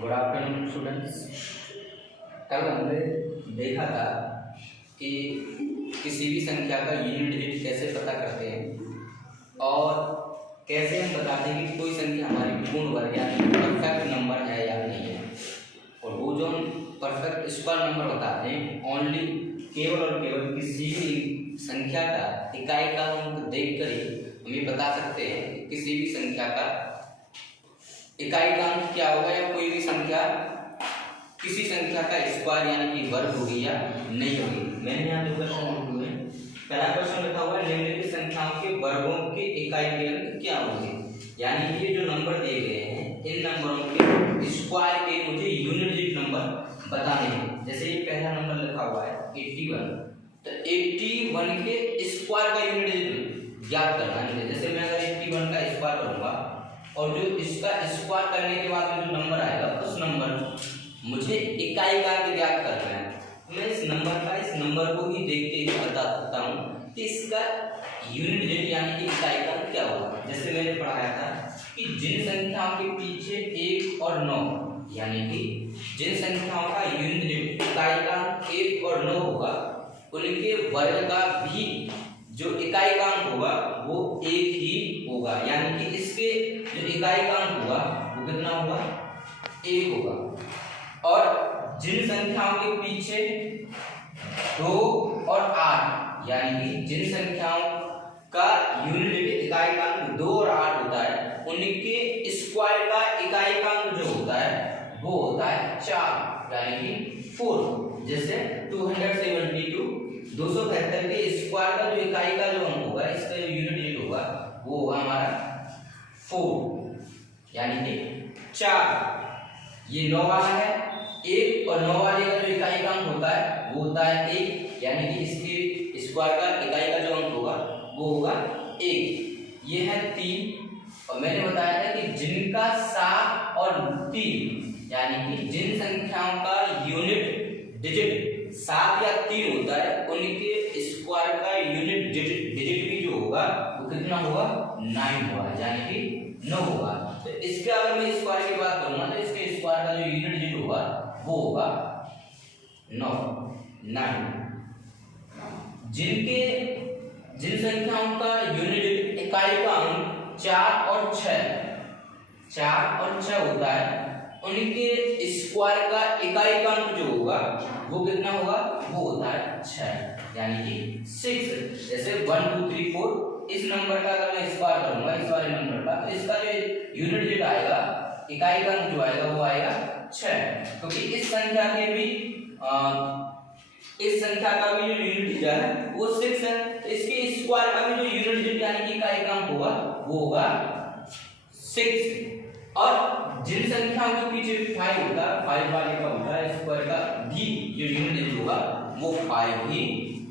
Good afternoon students. कल हमने देखा था कि किसी भी संख्या का यूनिट डिजिट कैसे पता करते हैं और कैसे हम बताते हैं कि कोई संख्या हमारी पूर्ण वर्ग यानी परफेक्ट नंबर है या नहीं है। और वो जो हम परफेक्ट स्क्वायर नंबर बताते हैं ओनली केवल और केवल किसी भी संख्या का इकाई का अंक देखकर ही हम ये बता सकते हैं कि किसी भी संख्या का इकाई का अंक क्या होगा या कोई भी संख्या किसी संख्या का स्क्वायर यानी कि वर्ग होगी या नहीं होगी। मैंने यहाँ दो क्वेश्चन लिखे हुए हैं। पहला क्वेश्चन लिखा हुआ है निम्नलिखित संख्याओं के वर्गों के इकाई के अंक क्या होंगे, यानी ये जो नंबर दिए गए हैं इन नंबरों के स्क्वायर के मुझे यूनिट डिजिट नंबर बताने हैं। जैसे ये पहला नंबर लिखा हुआ है 81, तो 81 के स्क्वायर का यूनिट डिजिट ज्ञात करना है। जैसे मैं अगर 81 का स्क्वायर करूंगा और जो इसका स्क्वायर करने के बाद में जो नंबर आएगा उस नंबर मुझे इकाई का ज्ञात करना है। मैं इस नंबर को ही देख के बता सकता हूँ कि इसका यूनिट डिजिट यानी कि इकाई का क्या होगा। जैसे मैंने पढ़ाया था कि जिन संख्याओं के पीछे 1 और 9 यानी कि जिन संख्याओं का यूनिट डिजिट इकाई का 1 और 9 होगा उनके वर्ग का भी जो इकाई का अंक होगा वो 1 ही होगा, यानी कि इसके जो इकाई का अंक होगा वो कितना होगा 1 होगा। और जिन संख्याओं के पीछे 2 और 8 यानी कि जिन संख्याओं का यूनिट इकाई का अंक 2 और 8 होता है उनके स्क्वायर का इकाई का अंक जो होता है वो होता है 4 यानी कि 4। जैसे 272 के स्क्वायर का जो इकाई का जो अंक होगा इसका जो यूनिट डिजिट होगा वो होगा हमारा 4 यानी कि 4। ये 9 वाला है 1 और 9 वाले का जो इकाई का अंक होता है वो होता है 1 यानी कि इसके स्क्वायर का इकाई का जो अंक होगा वो होगा 1। ये है 3 और मैंने बताया था कि जिनका 7 और 3 यानी कि जिन संख्याओं का यूनिट डिजिट 7 या 3 होता है उनके स्क्वायर का यूनिट डिजिट भी जो होगा वो कितना होगा 9 होगा यानी कि 9 होगा। तो इसके अगर मैं स्क्वायर की बात करूंगा तो इसके स्क्वायर का जो यूनिट डिजिट होगा वो होगा 9। जिन संख्याओं का यूनिट इकाई का अंक 4 और 6 होता है उनके स्क्वायर का इकाई का अंक जो होगा वो कितना होगा वो होता है 6 यानी कि 6। जैसे 1 2 3 4 इस नंबर का अगर मैं स्क्वायर करूंगा इस वाले नंबर का तो इसका जो यूनिट डिजिट आएगा इकाई का अंक जो आएगा वो आएगा 6, क्योंकि इस संख्या का भी जो यूनिट डिजिट है वो 6 है। तो इसके स्क्वायर का भी जो यूनिट डिजिट यानी कि इकाई का अंक होगा वो होगा 6। और जिन संख्याओं के पीछे 5 होता है 5 वाले का होता है स्क्वायर का भी जो यूनिट डिजिट होगा वो 5 ही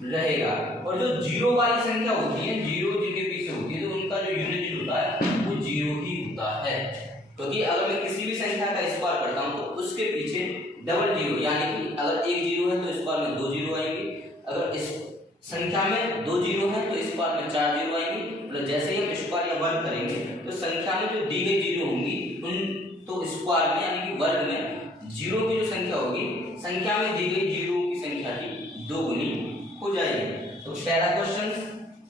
रहेगा। और जो 0 वाली संख्या होती है 0 जिनके पीछे होती है तो उनका जो यूनिट डिजिट होता है वो 0 ही होता है, क्योंकि अगर मैं किसी भी संख्या का स्क्वायर करता हूं तो उसके पीछे डबल 0 यानी कि अगर एक 0 है तो स्क्वायर में 2 0 आएंगे, अगर इस संख्या में 2 0 है तो स्क्वायर में 4 0 आएंगे। मतलब जैसे ही हम स्क्वायर या वर्ग करेंगे तो संख्या में जो दी गई 0 होंगी उन तो स्क्वायर में यानी कि वर्ग में 0 की जो संख्या होगी संख्या में दी गई 0 की संख्या की 2 गुनी हो जाएगी। तो पहला क्वेश्चन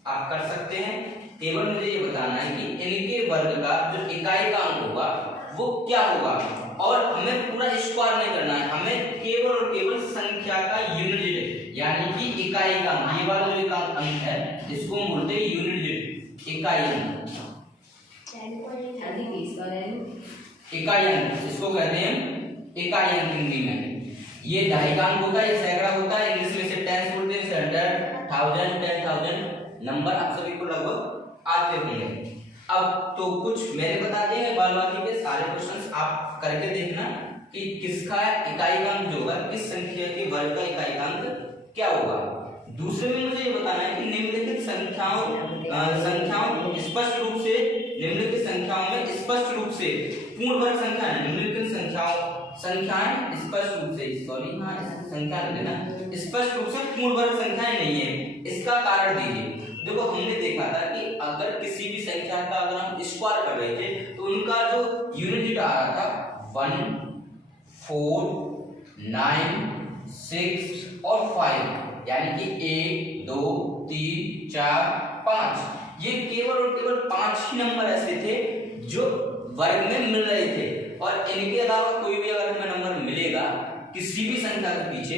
आप कर सकते हैं, केवल मुझे ये बताना है कि इनके वर्ग का जो इकाई का अंक होगा वो क्या होगा। और हमें पूरा स्क्वायर नहीं करना है, हमें केवल और केवल संख्या का यूनिट डिजिट यानी कि इकाई का अंक, ये वाला जो अंक है इसको हम बोलते हैं यूनिट डिजिट इकाई अंक। इकाई अंक इसको कहते हैं इकाई अंक हिंदी में। ये दहाई का अंक होता है, ये सैकड़ा होता है, इंग्लिश में से टेंस बोलते हैं, 100 1000 10,000 नंबर आप सभी को लगभग आते होंगे। अब तो कुछ मैंने बता दिए हैं, बाल बाकी के सारे क्वेश्चंस आप करके देखना कि किसका इकाई का अंक जो होगा किस संख्या के वर्ग का इकाई का अंक क्या होगा। दूसरे में मुझे ये बताना है कि निम्नलिखित संख्याओं स्पष्ट रूप से निम्नलिखित संख्याओं में स्पष्ट रूप से पूर्ण वर्ग संख्या है। निम्नलिखित संख्याएं स्पष्ट रूप से संख्या लेना स्पष्ट रूप से पूर्ण वर्ग संख्याएं नहीं है, इसका कारण दीजिए। देखो हमने देखा था कि अगर किसी भी संख्या का अगर हम स्क्वायर कर रहे थे तो उनका जो यूनिट आ रहा था 1 4, 9, 6 और 5, यानी कि 1, 2, 3, 4, 5। ये केवल और केवल 5 ही नंबर ऐसे थे जो वर्ग में मिल रहे थे, और इनके अलावा कोई भी अगर हमें नंबर मिलेगा किसी भी संख्या के पीछे,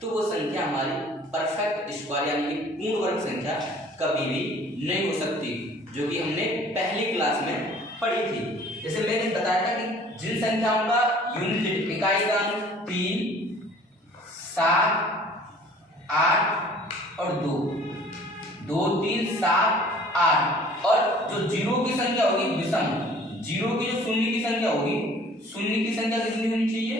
तो वो संख्या हमारी परफेक्ट स्क्वायर यानी कि पूर्ण वर्ग संख्या कभी भी नहीं हो सकती, जो कि हमने पहली क्लास में पढ़ी थी। जैसे मैंने बताया था कि जिन संख्याओं का यूनिट इकाई का अंक 3, 7, 8 और 2, 2, 3, 7, 8, और जो जीरो की संख्या होगी विषम, जीरो की जो शून्य की संख्या होगी, शून्य की संख्या कितनी होनी चाहिए?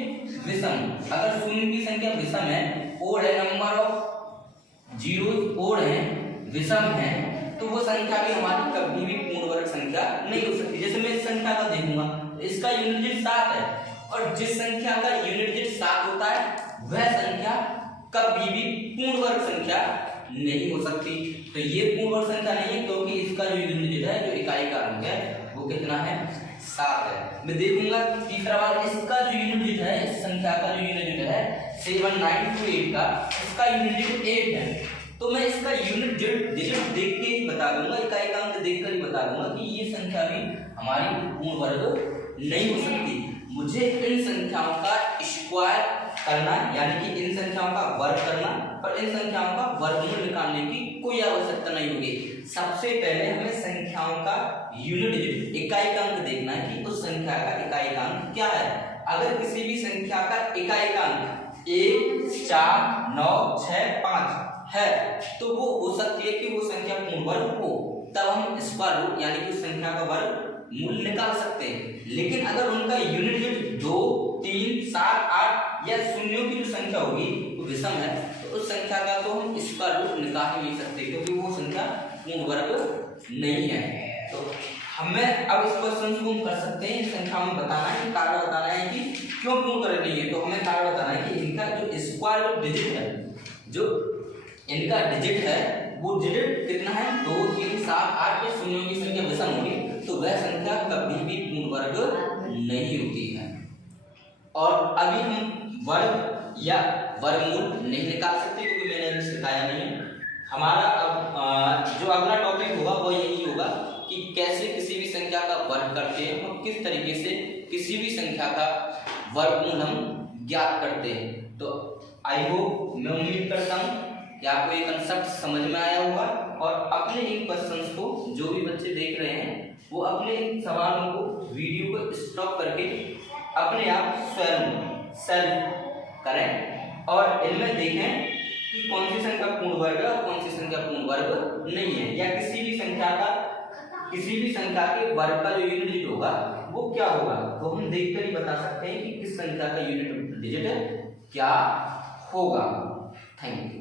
विषम। अगर शून्य की संख्या विषम है, ओड है, नंबर ऑफ जीरो ओड है, विषम है, तो वो संख्या भी हमारी कभी भी पूर्ण वर्ग संख्या नहीं हो सकती। जैसे मैं इस संख्या का देखूंगा, इसका यूनिट डिजिट 7 है, और जिस संख्या का यूनिट डिजिट 7 होता है वह संख्या कभी भी पूर्ण वर्ग संख्या नहीं हो सकती। तो ये पूर्ण वर्ग संख्या नहीं है, क्योंकि इसका जो यूनिट डिजिट है, जो इकाई का अंक है, वो कितना है? 7 है। मैं देखूंगा तीसरा बार, इसका जो यूनिट डिजिट है, इस संख्या का जो यूनिट डिजिट है 7928 का, इसका यूनिट डिजिट 8 है। तो मैं इसका यूनिट डिजिट देख के ही बता दूंगा, इकाई का अंक देखकर ही बता दूंगा कि ये संख्या भी हमारी पूर्ण वर्ग नहीं हो सकती। मुझे इन संख्याओं का स्क्वायर करना, यानी कि इन संख्याओं का वर्ग करना, और इन संख्याओं का वर्गमूल निकालने की कोई आवश्यकता नहीं होगी। सबसे पहले हमें संख्याओं का यूनिट डिजिट, इकाई का अंक देखना है कि उस संख्या का इकाई का अंक क्या है। अगर किसी भी संख्या का इकाई का अंक 1, 4, 9, 6, 5 है, तो वो हो सकती है कि वो संख्या पूर्ण वर्ग हो, तब हम स्क्वायर रूट यानी कि उस संख्या का वर्ग मूल निकाल सकते हैं। लेकिन अगर उनका यूनिट डिजिट 2, 3, 7, 8 या शून्यों की जो संख्या होगी वो विषम है, तो उस संख्या का तो हम स्क्वायर रूट निकाल ही नहीं सकते, क्योंकि वो संख्या पूर्ण वर्ग नहीं है। तो हमें अब इस क्वेश्चन को हम कर सकते हैं, संख्या में बताना है, कारण बताना है कि क्यों पूर्ण वर्ग नहीं है। तो हमें कारण बताना है कि इनका जो स्क्वायर डिजिट है, जो इनका डिजिट है, वो डिजिट कितना है? 2, 3, 7, 8 या शून्यों की संख्या विषम होगी, तो वह संख्या कभी भी पूर्ण वर्ग नहीं होती है। और अभी हम वर्ग या वर्गमूल नहीं निकाल सकते, क्योंकि मैंने अभी सिखाया नहीं है। हमारा अब जो अगला टॉपिक होगा वो यही होगा कि कैसे किसी भी संख्या का वर्ग करते हैं और किस तरीके से किसी भी संख्या का वर्गमूल हम ज्ञात करते हैं। तो आई होप, मैं उम्मीद करता हूँ कि आपको ये कंसेप्ट समझ में आया होगा, और अपने इन क्वेश्चंस को जो भी बच्चे देख रहे हैं वो अपने इन सवालों को वीडियो को स्टॉप करके अपने आप स्वयं सेल्फ करें, और इनमें देखें कि कौन सी संख्या पूर्ण वर्ग है और कौन सी संख्या पूर्ण वर्ग नहीं है, या किसी भी संख्या के वर्ग का जो यूनिट डिजिट होगा वो क्या होगा। तो हम देखकर ही बता सकते हैं कि किस संख्या का यूनिट डिजिट क्या होगा। Thank you.